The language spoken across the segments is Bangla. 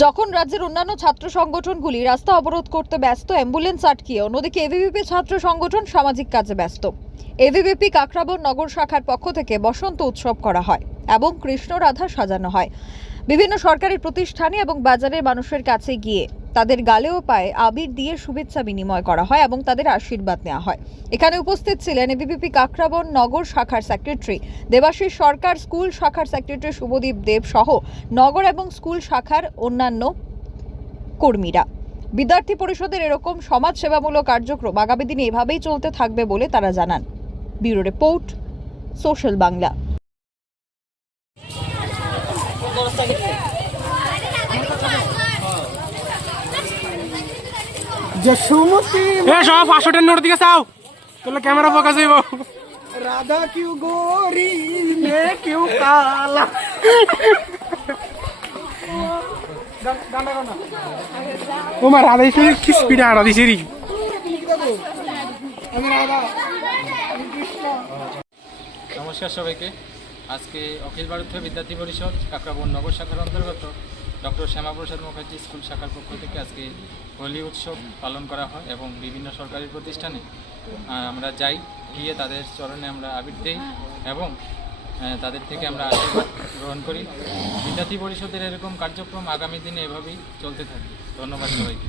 যখন রাজ্যের অন্যান্য ছাত্র সংগঠনগুলি রাস্তা অবরোধ করতে ব্যস্ত, অ্যাম্বুলেন্স আটকিয়ে, অন্যদিকে এভিবিপি ছাত্র সংগঠন সামাজিক কাজে ব্যস্ত। এভিবিপি কাকরাবন নগর শাখার পক্ষ থেকে বসন্ত উৎসব করা হয় এবং কৃষ্ণ রাধা সাজানো হয়। বিভিন্ন সরকারি প্রতিষ্ঠানে এবং বাজারের মানুষের কাছে গিয়ে তাদের গালেও পায়ে আবির দিয়ে শুভেচ্ছা বিনিময় করা হয় এবং তাদের আশীর্বাদ নেওয়া হয়। এখানে উপস্থিত ছিলেন এবিপি কাকরাবন নগর শাখার সেক্রেটারি দেবাশিস সরকার, স্কুল শাখার সেক্রেটারি শুভদীপ দেব সহ নগর এবং স্কুল শাখার অন্যান্য কর্মীরা। বিদ্যার্থী পরিষদের এরকম সমাজ সেবামূলক কার্যক্রম আগামী দিনে এভাবেই চলতে থাকবে বলে তারা জানান। Bureau report, social Bangla. যে সুমতি এ সব পাঁচশো টেন নোট দিকে চাও। তাহলে ক্যামেরা ফোকাস হইব। রাধা কিউ গোরি মে কিউ কালা। ও মা রাধা ঈশ্বরী কি স্পিডে রাধা ঈশ্বরী আমি রাধা নমস্কার সবাইকে। আজকে অখিল ভারতীয় বিদ্যার্থী পরিষদ কাকরাবন নগর শাখার অন্তর্গত ডক্টর শ্যামাপ্রসাদ মুখার্জি স্কুল শাখার পক্ষ থেকে আজকে হোলি উৎসব পালন করা হয় এবং বিভিন্ন সরকারি প্রতিষ্ঠানে আমরা যাই, গিয়ে তাদের চরণে আমরা আবির দিই এবং তাদের থেকে আমরা আশীর্বাদ গ্রহণ করি। বিদ্যার্থী পরিষদের এরকম কার্যক্রম আগামী দিনে এভাবেই চলতে থাকে ধন্যবাদ সবাইকে।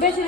Ve, sí.